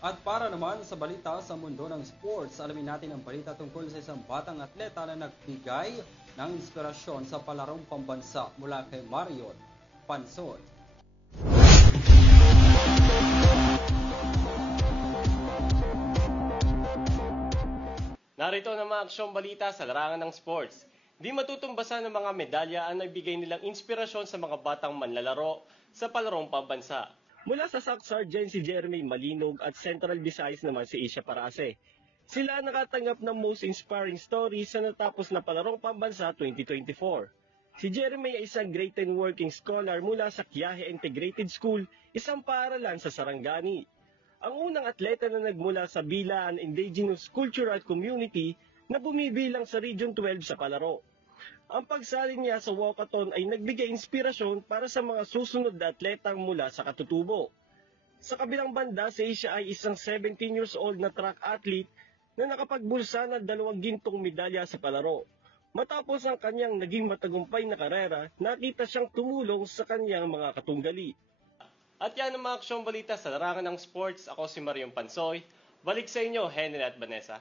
At para naman sa balita sa mundo ng sports, alamin natin ang balita tungkol sa isang batang atleta na nagbigay ng inspirasyon sa palarong pambansa mula kay Marion Pansod. Narito ang mga aksyong balita sa larangan ng sports. Di matutumbasan ng mga medalya ang nagbigay nilang inspirasyon sa mga batang manlalaro sa palarong pambansa. Mula sa South Sergeant si Jeremy Malinog at Central Visayas naman si Isha Parase. Sila nakatanggap ng most inspiring story sa natapos na palarong pambansa 2024. Si Jeremy ay isang grade 10 working scholar mula sa Quiaje Integrated School, isang paaralan sa Sarangani. Ang unang atleta na nagmula sa Bilaan Indigenous Cultural Community na bumibilang sa Region 12 sa palaro. Ang pagsali niya sa walkathon ay nagbigay inspirasyon para sa mga susunod na atletang mula sa katutubo. Sa kabilang banda, si Isha ay isang 17 years old na track athlete na nakapagbulsa ng 2 gintong medalya sa palaro. Matapos ang kanyang naging matagumpay na karera, nakita siyang tumulong sa kanyang mga katunggali. At yan ang mga aksyong balita sa larangan ng sports. Ako si Marion Pansoy. Balik sa inyo, Henry at Vanessa.